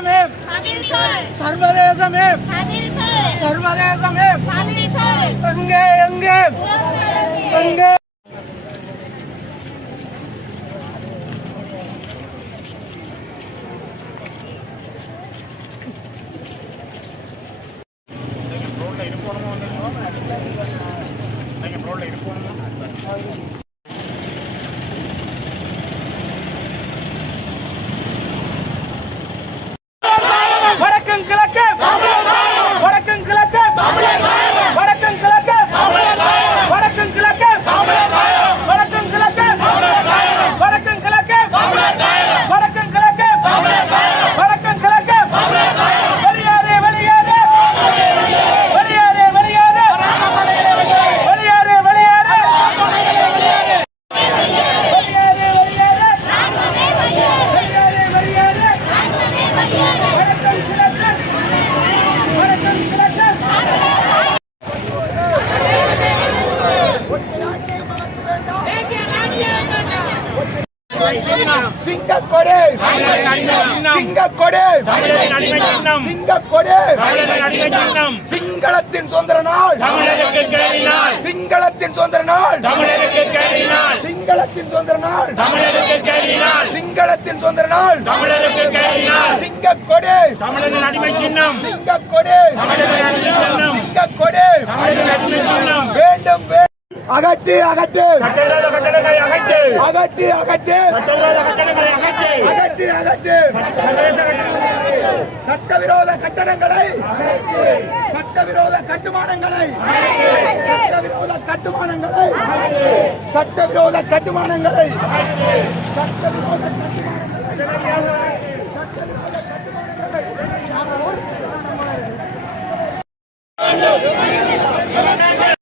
சர்வதேசமே சர்வதேசமே சர்வதேசமே எங்கே எங்கே எங்கே வடக்கன் கிழக்கு வடக்கன் கிழக்கு வடக்கன் கிழக்கு வடக்கன் கிழக்கு வடக்கன் கிழக்கு வடக்கன் கிழக்கு வடக்கன் கிழக்கு வடக்கன் கிழக்கு வெளியேறு வெளியேறு வெளியேறு வெளியேறு வெளியேறு வெளியேறு சிங்கக்கொடி சிங்கக்கொடி சிங்கக்கொடி சிங்களத்தின் சுதந்திர நாள் சிங்களத்தின் சுதந்திர நாள் சிங்களத்தின் சுதந்திர நாள் சிங்களத்தின் சுதந்திர நாள் சிங்கக்கொடி சிங்கக்கொடி சிங்கக்கொடி வேண்டும் அகற்று அகற்று அகற்று அகற்று அகற்று அகற்று சட்டவிரோத கட்டடங்களை சட்டவிரோத கட்டுமானங்களை சட்டவிரோத கட்டுமானங்களை சட்டவிரோத கட்டுமானங்களை சட்டவிரோத கட்டுமானங்களை